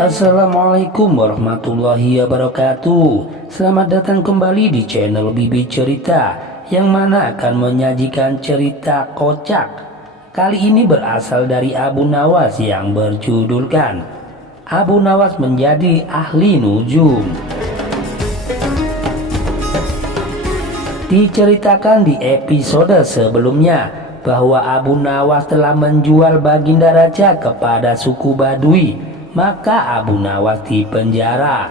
Assalamualaikum warahmatullahi wabarakatuh. Selamat datang kembali di channel Bibi Cerita, yang mana akan menyajikan cerita kocak. Kali ini berasal dari Abu Nawas yang berjudulkan Abu Nawas menjadi ahli nujum. Diceritakan di episode sebelumnya bahwa Abu Nawas telah menjual Baginda Raja kepada suku Badui, maka Abu Nawas dipenjara.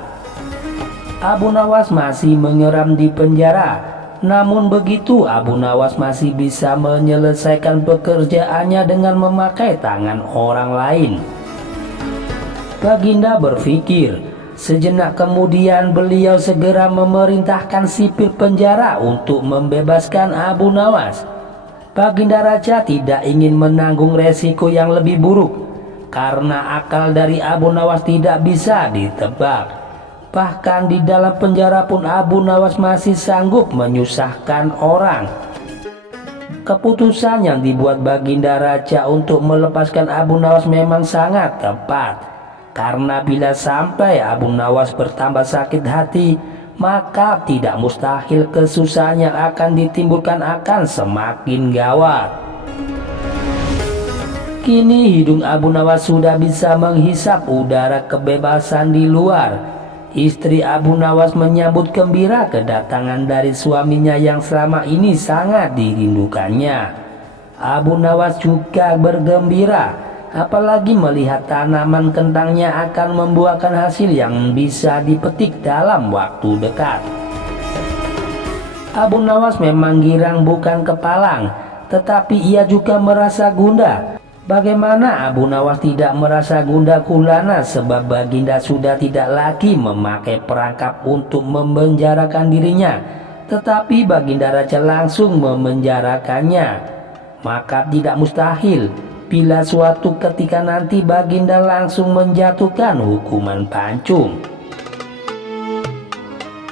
Abu Nawas masih menyeram di penjara, namun begitu Abu Nawas masih bisa menyelesaikan pekerjaannya dengan memakai tangan orang lain. Baginda berpikir. Sejenak kemudian beliau segera memerintahkan sipir penjara untuk membebaskan Abu Nawas. Baginda Raja tidak ingin menanggung resiko yang lebih buruk, karena akal dari Abu Nawas tidak bisa ditebak. Bahkan di dalam penjara pun Abu Nawas masih sanggup menyusahkan orang. Keputusan yang dibuat Baginda Raja untuk melepaskan Abu Nawas memang sangat tepat. Karena bila sampai Abu Nawas bertambah sakit hati, maka tidak mustahil kesusahan yang akan ditimbulkan akan semakin gawat. Kini hidung Abu Nawas sudah bisa menghisap udara kebebasan di luar. Istri Abu Nawas menyambut gembira kedatangan dari suaminya yang selama ini sangat dirindukannya. Abu Nawas juga bergembira, apalagi melihat tanaman kentangnya akan membuahkan hasil yang bisa dipetik dalam waktu dekat. Abu Nawas memang girang bukan kepalang, tetapi ia juga merasa gundah. Bagaimana Abu Nawas tidak merasa gundah gulana sebab Baginda sudah tidak lagi memakai perangkap untuk memenjarakan dirinya, tetapi Baginda Raja langsung memenjarakannya. Maka tidak mustahil bila suatu ketika nanti Baginda langsung menjatuhkan hukuman pancung.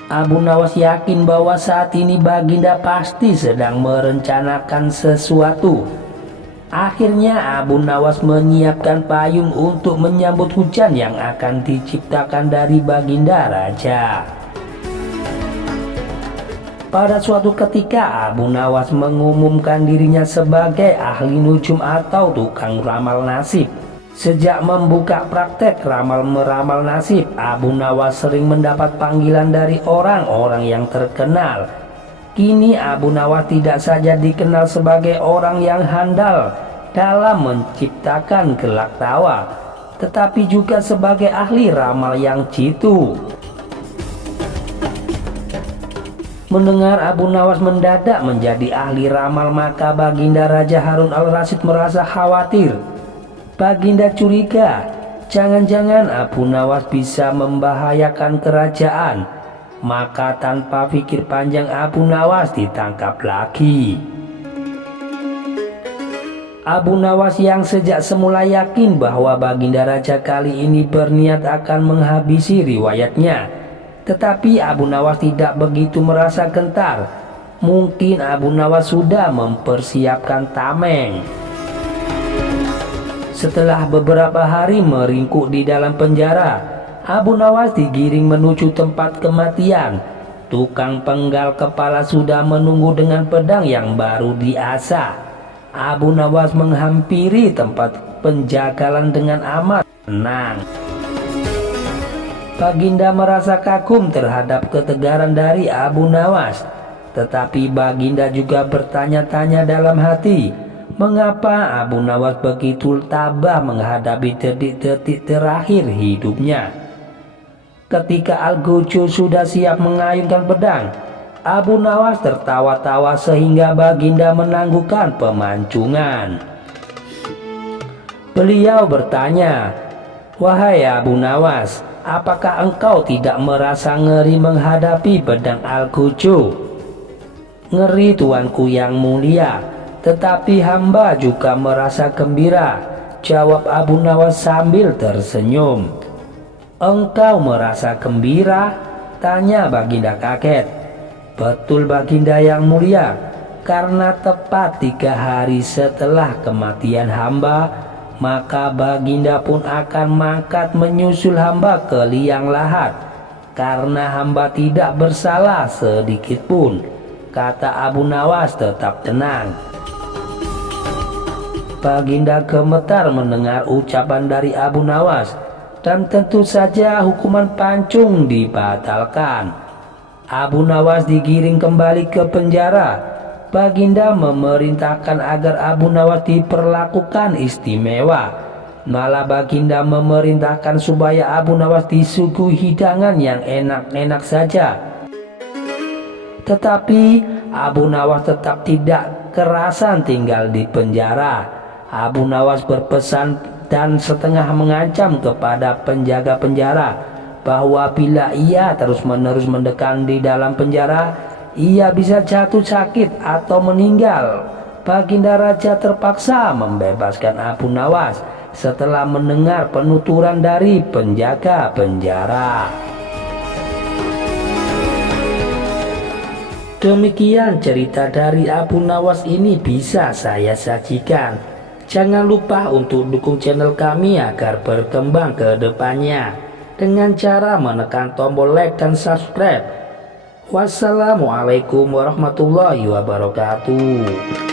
Abu Nawas yakin bahwa saat ini Baginda pasti sedang merencanakan sesuatu. Akhirnya Abu Nawas menyiapkan payung untuk menyambut hujan yang akan diciptakan dari Baginda Raja. Pada suatu ketika Abu Nawas mengumumkan dirinya sebagai ahli nujum atau tukang ramal nasib. Sejak membuka praktek ramal-meramal nasib, Abu Nawas sering mendapat panggilan dari orang-orang yang terkenal. Kini Abu Nawas tidak saja dikenal sebagai orang yang handal dalam menciptakan gelak tawa, tetapi juga sebagai ahli ramal yang jitu. Mendengar Abu Nawas mendadak menjadi ahli ramal, maka Baginda Raja Harun al-Rasyid merasa khawatir. Baginda curiga, jangan-jangan Abu Nawas bisa membahayakan kerajaan. Maka tanpa pikir panjang Abu Nawas ditangkap lagi. Abu Nawas yang sejak semula yakin bahwa Baginda Raja kali ini berniat akan menghabisi riwayatnya, tetapi Abu Nawas tidak begitu merasa gentar. Mungkin Abu Nawas sudah mempersiapkan tameng. Setelah beberapa hari meringkuk di dalam penjara, Abu Nawas digiring menuju tempat kematian. Tukang penggal kepala sudah menunggu dengan pedang yang baru diasah. Abu Nawas menghampiri tempat penjagalan dengan amat tenang. Baginda merasa kagum terhadap ketegaran dari Abu Nawas, tetapi Baginda juga bertanya-tanya dalam hati, mengapa Abu Nawas begitu tabah menghadapi detik-detik terakhir hidupnya. Ketika Al-Ghujjul sudah siap mengayunkan pedang, Abu Nawas tertawa-tawa sehingga Baginda menangguhkan pemancungan. Beliau bertanya, "Wahai Abu Nawas, apakah engkau tidak merasa ngeri menghadapi pedang Al-Ghujjul?" "Ngeri tuanku yang mulia, tetapi hamba juga merasa gembira," jawab Abu Nawas sambil tersenyum. "Engkau merasa gembira?" tanya Baginda kaget. "Betul Baginda yang mulia, karena tepat 3 hari setelah kematian hamba, maka baginda pun akan mangkat menyusul hamba ke liang lahat, karena hamba tidak bersalah sedikit pun. Kata Abu Nawas tetap tenang. Baginda gemetar mendengar ucapan dari Abu Nawas, dan tentu saja hukuman pancung dibatalkan. Abu Nawas digiring kembali ke penjara. Baginda memerintahkan agar Abu Nawas diperlakukan istimewa. Malah baginda memerintahkan supaya Abu Nawas disuguhi hidangan yang enak-enak saja. Tetapi Abu Nawas tetap tidak kerasan tinggal di penjara. Abu Nawas berpesan dan setengah mengancam kepada penjaga penjara bahwa bila ia terus-menerus mendekam di dalam penjara, ia bisa jatuh sakit atau meninggal. Baginda Raja terpaksa membebaskan Abu Nawas setelah mendengar penuturan dari penjaga penjara. Demikian cerita dari Abu Nawas ini bisa saya sajikan. Jangan lupa untuk dukung channel kami agar berkembang ke depannya dengan cara menekan tombol like dan subscribe. Wassalamualaikum warahmatullahi wabarakatuh.